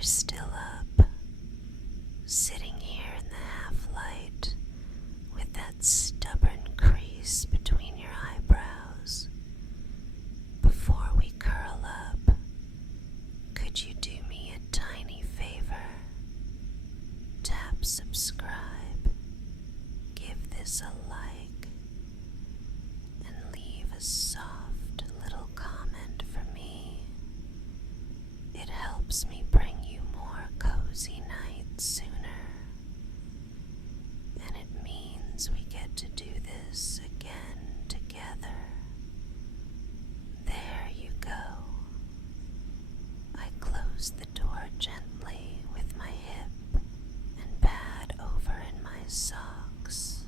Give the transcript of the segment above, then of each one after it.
you're still up, sitting here in the half-light with that stubborn crease between your eyebrows. Before we curl up, could you do me a tiny favor? Tap subscribe, give this a like, and leave a soft little comment for me. It helps me bring you more cozy nights sooner, and it means we get to do this again together. There you go. I close the door gently with my hip and pad over in my socks,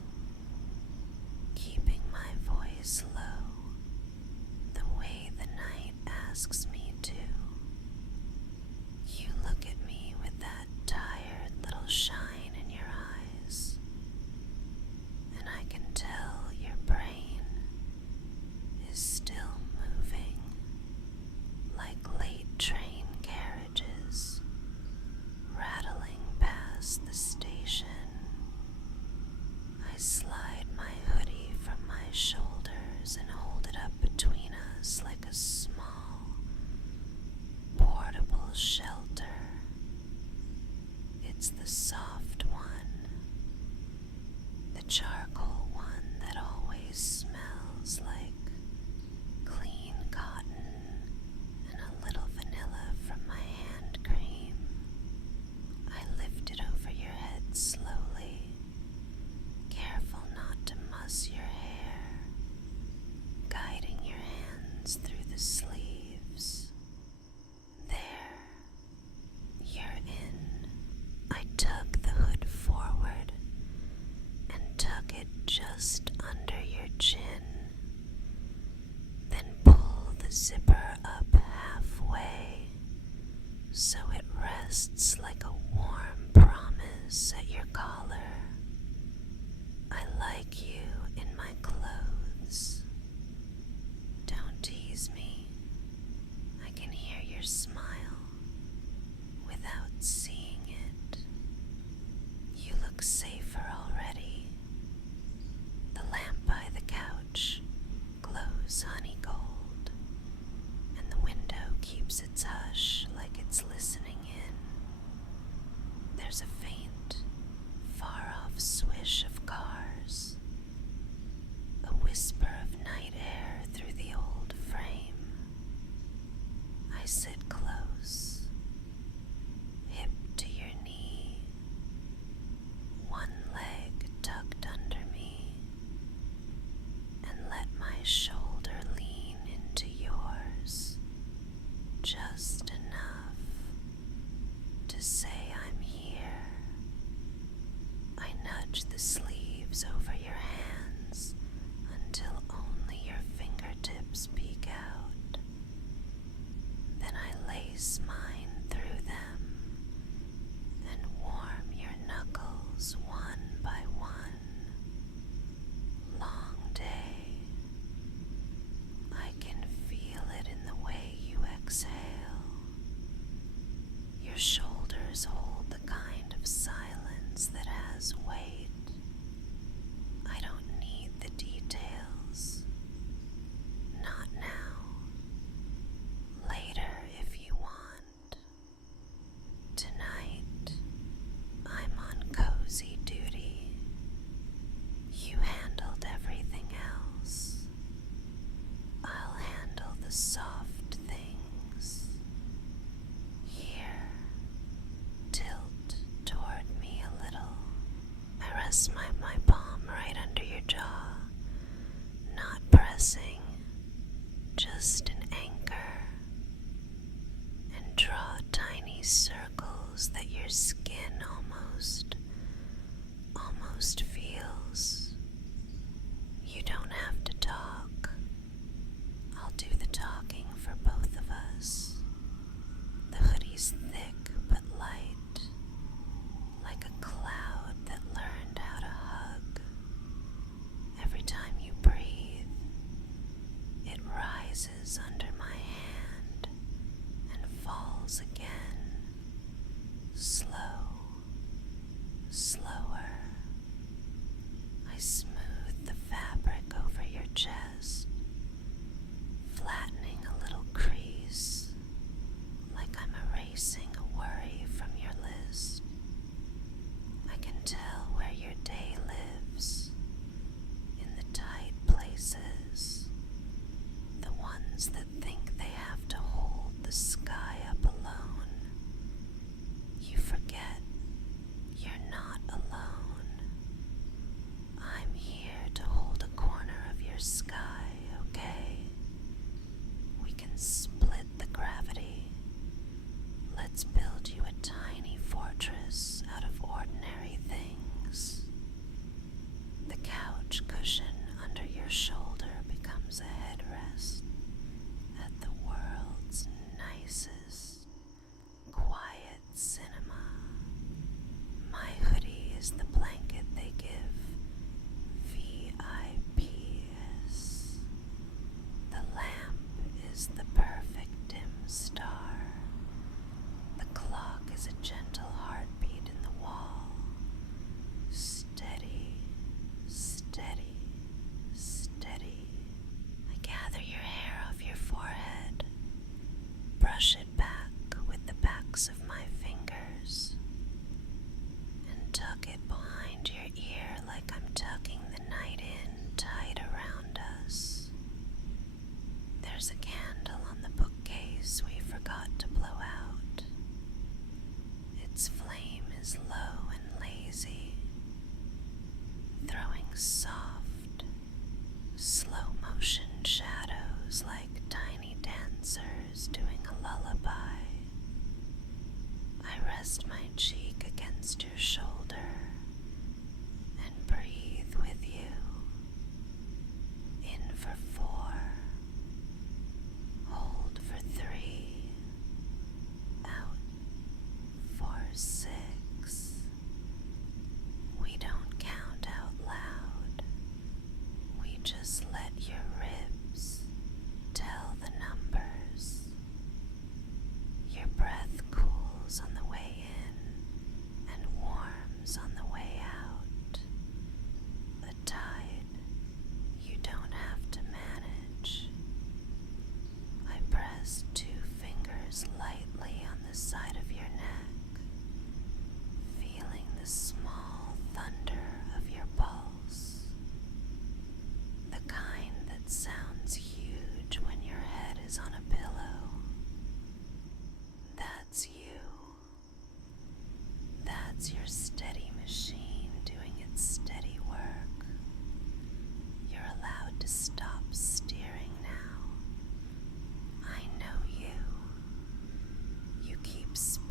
keeping my voice low the way the night asks me to. You look at me with that tired little shine in your eyes, and I can tell your brain is still moving like late train carriages rattling past the station. I slide my hoodie from my shoulders and hold it up between us like a small, portable shelter. It's the soft one, the charcoal one that always smells like clean cotton and a little vanilla from my hand cream. I lift it over your head slowly, careful not to muss your hair, guiding your hands through the sleeves. There, you're in. I tug the hood forward and tuck it just under your chin, then pull the zipper up halfway so it rests like a warm promise at your collar. I like you in my clothes. Don't tease me. I can hear your smile without seeing it. You look safer already. The lamp by the couch glows honey gold, and the window keeps its hush like it's listening in. There's a faint, far-off swish of cars, a whisper of night air through the old frame. I sit close, hip to your knee, one leg tucked under me, and let my shoulder lean into yours, just enough to say I'm here. I nudge the sleeves over your hands until only your fingertips peek out. Then I lace mine through them and warm your knuckles one by one. Long day. I can feel it in the way you exhale. Your shoulders hold the kind of silence that has weight. I don't need the details. Not now. Later if you want. Tonight, I'm on cozy duty. You handled everything else. I'll handle the soft things. Here, tilt toward me a little. I rest my palm right under your jaw, not pressing, just an anchor, and draw tiny circles that your skin almost feels. You don't have to talk. I'll do the talking for both of us. The hoodie's thick but light, like a cloud that learned how to hug. Every time you breathe, it rises under my hand and falls again. slower. I smooth the fabric over your chest, flattening a little crease, like I'm erasing a worry from your list. I can tell where your day lives, in the tight places, the ones that think they have to hold the sky up alone. You forget you're not alone. I'm here to hold a corner of your sky, okay? We can split the gravity. Let's build you a tiny fortress out of ordinary things. The couch cushion under your shoulder becomes a headrest at the world's nicest, quiet cinema. My hoodie is the blanket they give VIPs. The lamp is the perfect dim star. The clock is a gentle heartbeat in the wall. Steady, steady, steady. I gather your hair off your forehead, brush it back with the backs of my fingers, and tuck it behind your ear like I'm tucking the night in tight around us. There's a candle on the bookcase we forgot to blow out. Its flame is low and lazy, throwing soft, slow motion shadows like tiny dancers doing a lullaby. I rest my cheek against your shoulder and breathe with you. In for 4, hold for 3, out for 6. We don't count out loud. We just let your ribs tell the numbers. Your breath cools on the way in and warms on the way out. A tide you don't have to manage. I press 2 fingers lightly on the side of your neck, feeling the small thunder of your pulse, the kind that sounds huge when your head is on a pillow. That's you. That's your steady machine doing its steady work. You're allowed to stop steering now. I know you. You keep spinning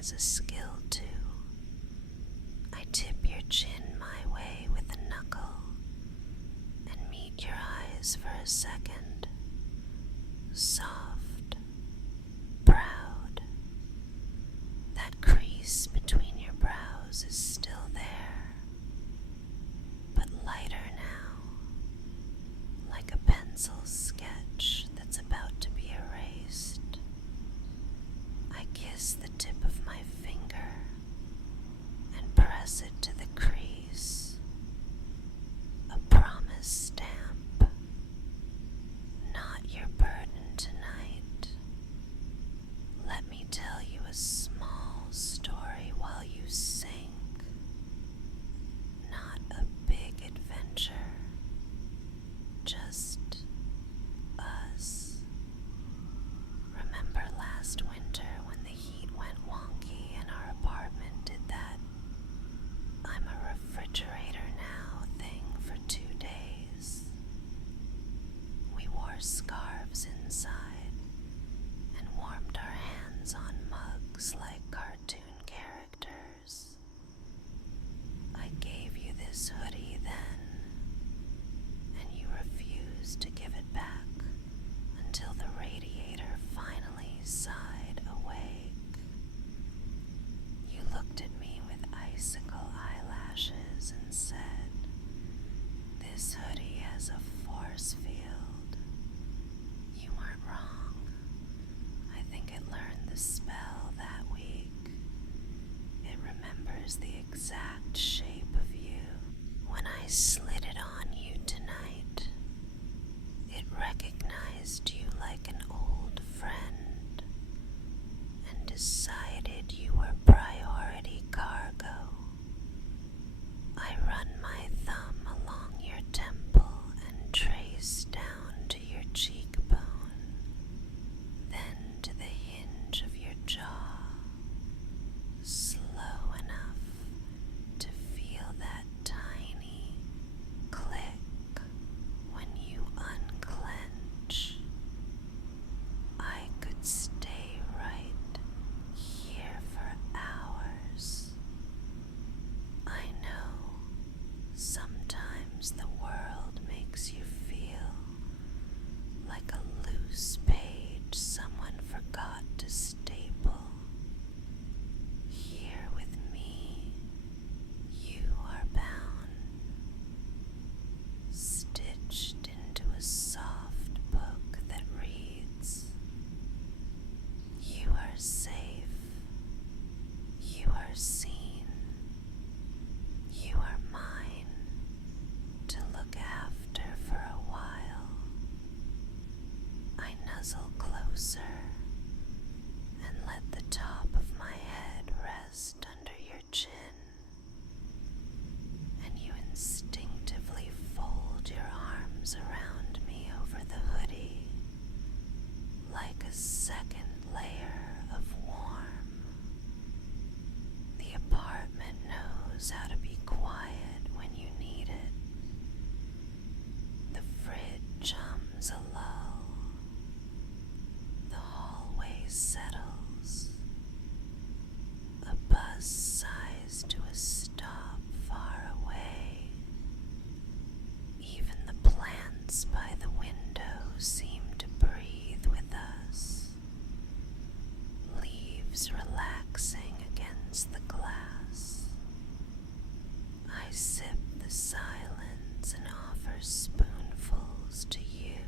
is a skill too. I tip your chin my way with a knuckle and meet your eyes for a second. Soft, proud. That crease between your brows is still there, but lighter now, like a pencil sketch that's about to be erased. I kiss the tip of my finger and press it to the crease. A promise stamp. Not your burden tonight. Let me tell you a small story while you sink. Not a big adventure. Just us. Remember last winter when the heat went wonky and our apartment did that I'm a refrigerator now thing for 2 days? We wore scarves inside and warmed our hands on mugs like cartoon characters. I gave you this hoodie then, and you refused to give it back until the radiator finally sighed awake. You looked at me with icicle eyelashes and said, "This hoodie has a force field." You weren't wrong. I think it learned the spell that week. It remembers the exact shape of you. When I slid it on you tonight, it recognized you like an old friend and decided you were priority cargo. I run my thumb along your temple and trace down to your cheekbone, then to the hinge of your jaw, slow enough to feel that tiny click when you unclench. I could stay right here for hours. I know sometimes the world makes you feel like a loose page someone forgot to staple. Here with me, you are bound, stitched into a soft book that reads, "You are safe, you are seen, you are mine to look after for a while." I nuzzle closer and let the top of my head rest under your chin, and you instinctively fold your arms around me over the hoodie, like a second layer of warm. The apartment knows how to be quiet when you need it. The fridge hums a lull. The hallway settles. A bus sighs to a stop far away. Even the plants by the window seem to breathe with us, leaves relaxing against the glass. I sip the silence and offer spoonfuls to you,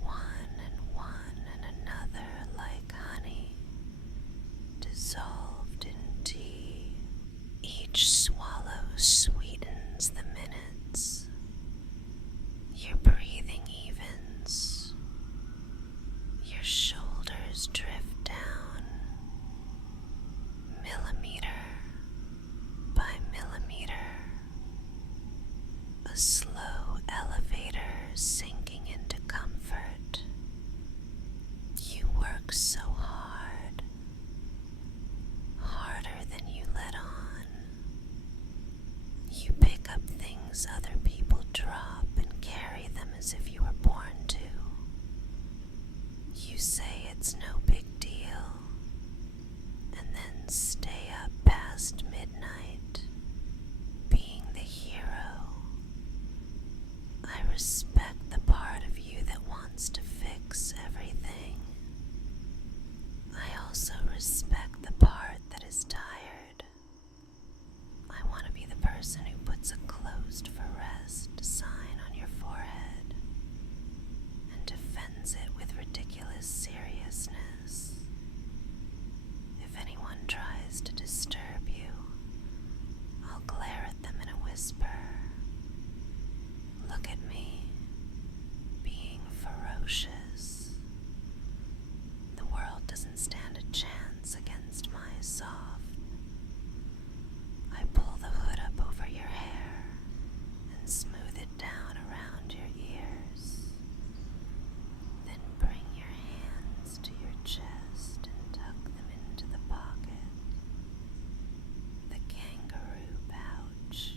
one and another like honey, dissolved in tea. Each swallow sweetens the minutes. Your breathing evens. Your shoulders drift down, millimeter by millimeter. A slow elevator sinking into comfort. You work so hard, harder than you let on. past midnight, being the hero. I respect the part of you that wants to fix everything. I also respect the part that is tired. I want to be the person who puts a closed for rest sign on your forehead and defends it with ridiculous seriousness. If anyone tries to disturb you, I'll glare at them in a whisper. Look at me, being ferocious. The world doesn't stand a chance against my soft. I pull the hood up over your hair and smooth it down around your ears. Then bring your hands to your chest and tuck them into the pocket. The kangaroo pouch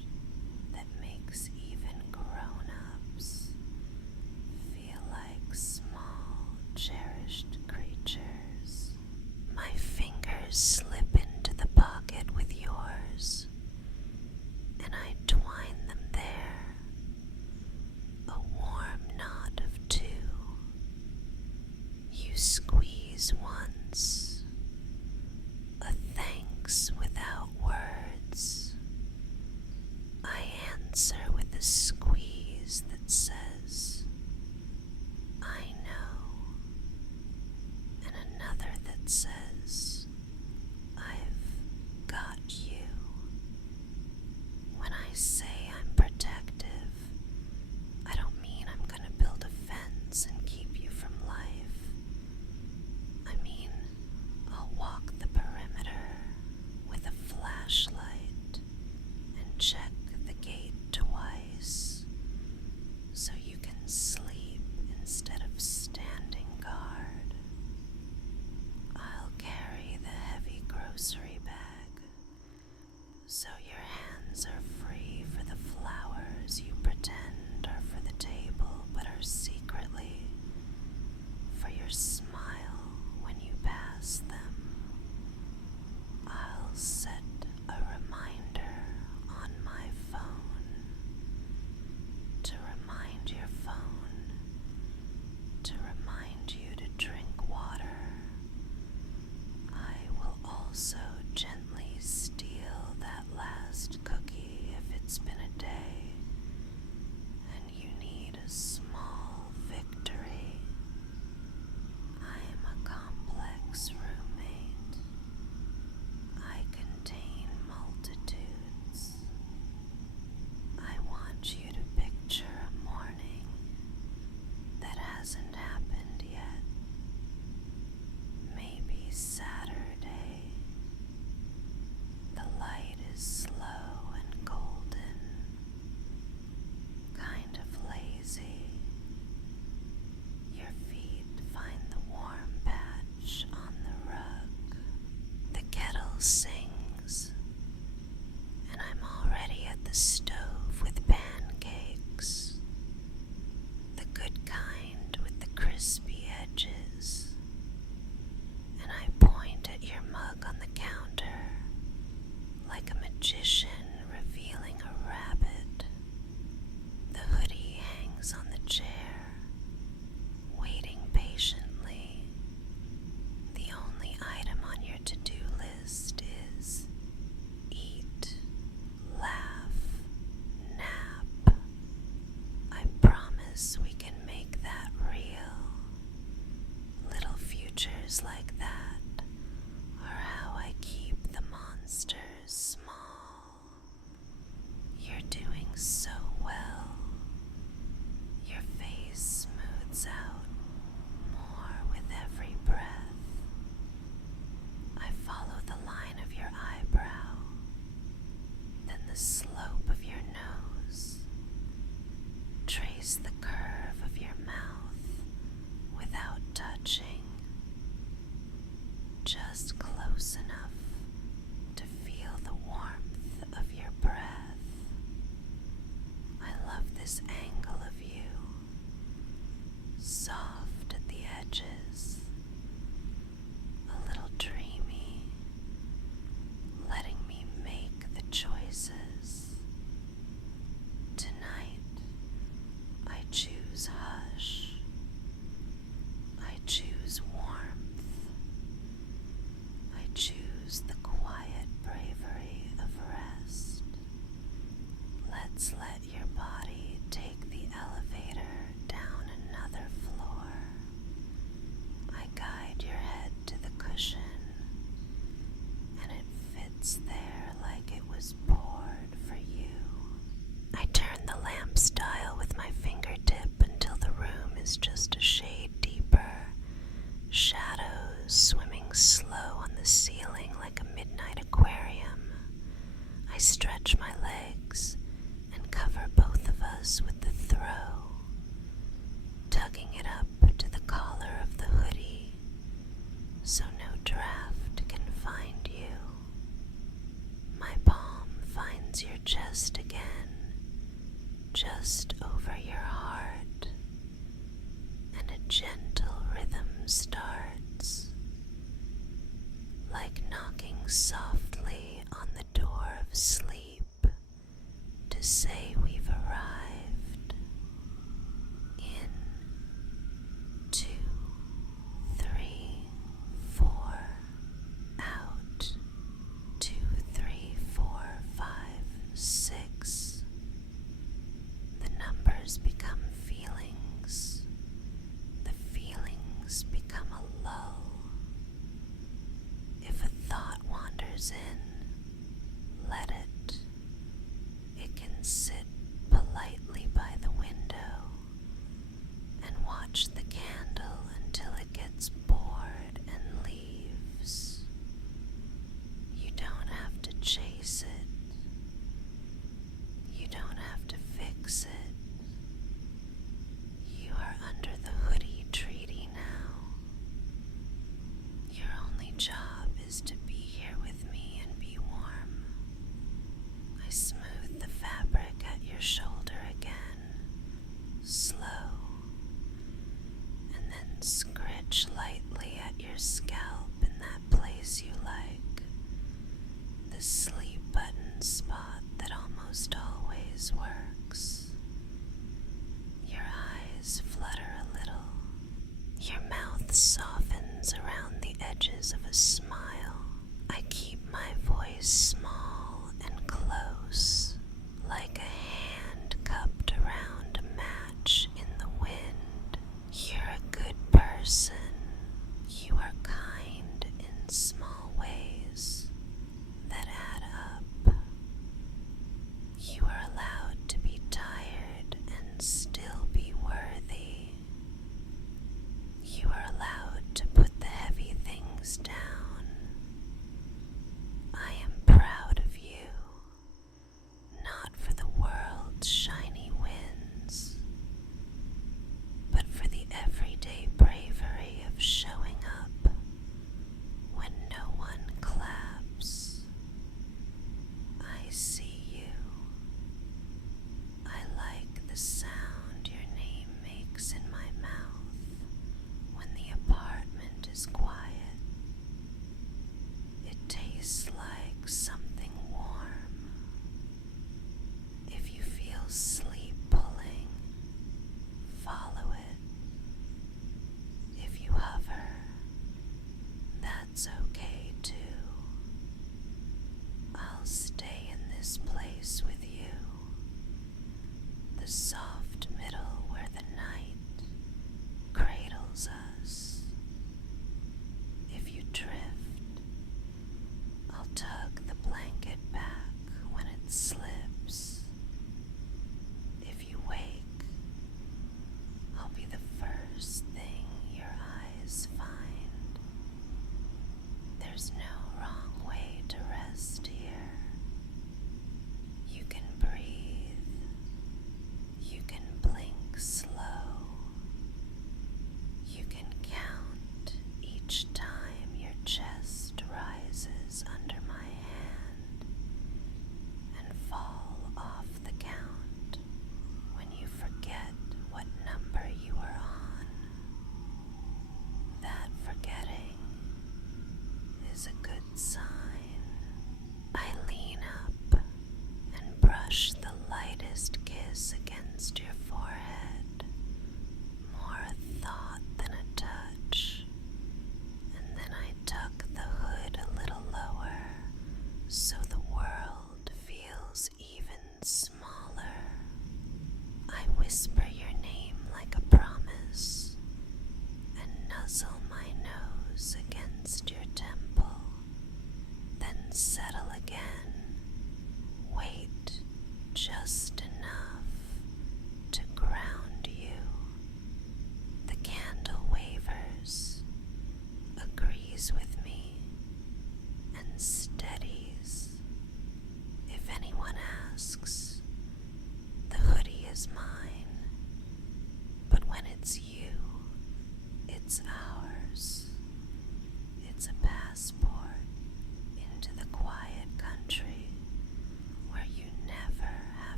that makes even grown-ups feel like small, cherished creatures. My fingers slip into the pocket with yours, and I twine them there, a warm knot of two. You squeeze once, a thanks without words. I answer with a squeeze that says, I know, and another that says, I've got you. When I say I'm protective, I don't mean I'm gonna build a fence and keep you from life. I mean, I'll walk the perimeter with a flashlight and check the gate twice so you can sleep instead of standing guard. I'll carry the heavy grocery bag so your hands are free for the flowers you pretend are for the table but are secretly for your smile when you pass them. I'll set a reminder on my phone to remind your phone to remind you to drink water. I will also gently steal that last cookie if it's been a day and you need a small victory. I am a complex roommate. I contain multitudes. I want you to picture a morning that hasn't happened yet. Maybe Saturday. The light is slow and golden, kind of lazy. Your feet find the warm patch on the rug. The kettle sings, and I'm already at the stove with pancakes. The good kind with the crispy edges. And I point at your mug on the counter like a magician revealing a rabbit. The hoodie hangs on the chair, waiting patiently. The only item on your to-do list is eat, laugh, knocking softly on the door of sleep to say we've arrived. In 2, 3, 4, out 2, 3, 4, 5, 6. The numbers become feelings. The feelings become a lull. If a thought wanders in, let it. It can sit politely by the window and watch the candle until it gets bored and leaves. You don't have to chase it. You don't have to fix it. You are under the hoodie treaty now. Your only job is to be here with me and be warm. I smooth the fabric at your shoulder again, slow, and then scratch lightly at your scalp in that place you like, the sleep button spot that almost always works. Your eyes flutter a little. Your mouth softens around the edges of a smile. I keep my voice small and close, like a hand cupped around a match in the wind. You're a good person. You are kind in small ways that add up. You are allowed to be tired and still be worthy. You are allowed to put the heavy things down. I am proud of you, not for the world's shiny wins, but for the everyday bravery of showing up when no one claps. I see you. I like the sound your name makes in my mouth when the apartment is quiet. It tastes like something warm. If you feel sleep pulling, follow it. If you hover, that's okay too. I'll stay in this place with you, the soft middle where the night cradles us. If you drift, I'll tug the blanket back when it slips. If you wake, I'll be the first thing your eyes find. There's no wrong way to rest here. You can breathe. You can blink slow. You can count each time your chest rises under my hand and falls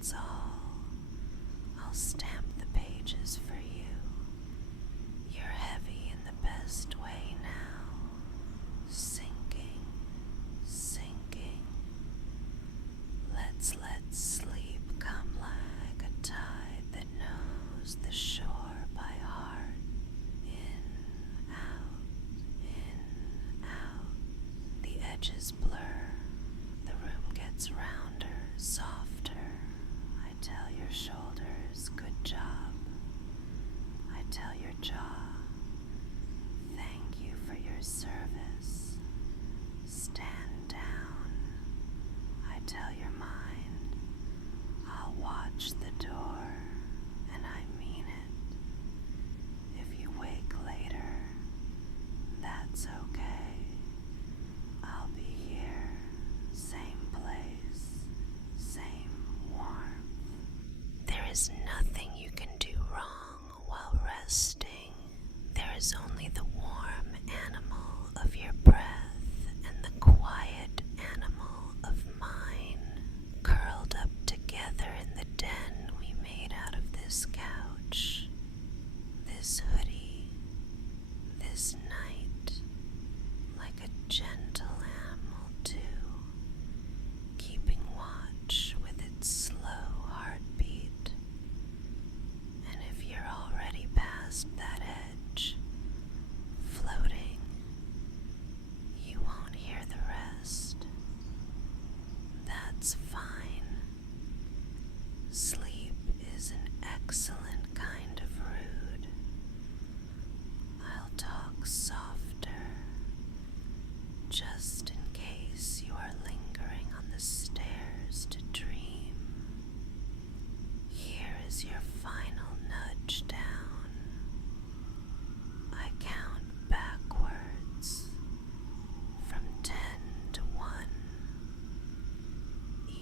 that's all. I'll stamp the pages for you. You're heavy in the best way now. Sinking, sinking. Let's let sleep come like a tide that knows the shore by heart. In, out. The edges blur. The room gets rounder, softer. I tell your shoulders, good job. I tell your jaw, thank you for your service. Stand down. I tell your mind, I'll watch the door, and I mean it. If you wake later, that's okay. I'll be here, same place, same warmth. There is nothing you can do wrong while resting. There is only the warm animal of your breath and the quiet animal of mine, curled up together in the den we made out of this couch, this hoodie, this night, like a gentle animal too, keeping watch with its slow heartbeat. And if you're already past that edge, floating, you won't hear the rest. That's fine. Sleep is an excellent kind of rude. I'll talk softer, just in case you are lingering on the stairs to dream. Here is your final nudge down. I count backwards from 10 to 1,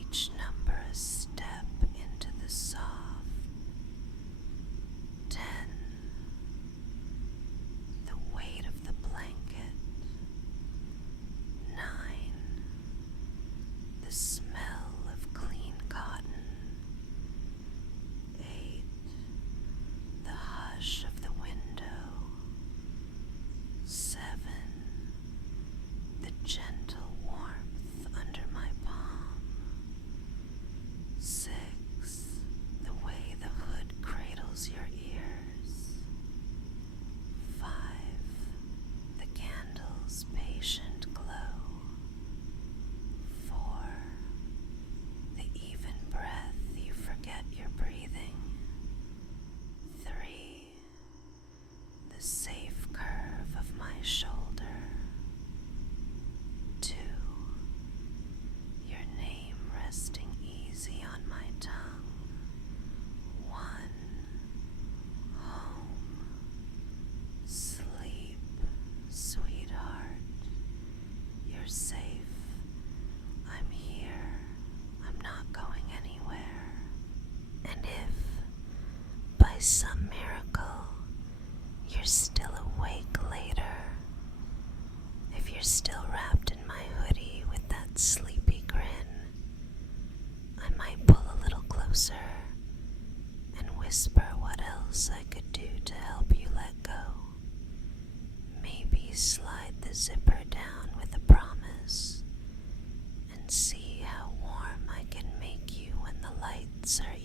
each number a step into the soft. 10, the weight of the blanket. 9, the smell of clean cotton. 8, the hush of the window. 7, the gentle warmth under my palm. 6, the way the hood cradles your ears. 5, the candle's patient glow. 4, the even breath you forget you're breathing. 3, the safe curve of my shoulder. 2, your name resting easy on my tongue. 1, home. Sleep, sweetheart. You're safe. I'm here. I'm not going anywhere. And if, by some miracle, you're still awake later, if you're still wrapped in my hoodie with that sleepy grin, I might pull a little closer and whisper what else I could do to help you let go. Maybe slide the zipper down with a promise and see how warm I can make you when the lights are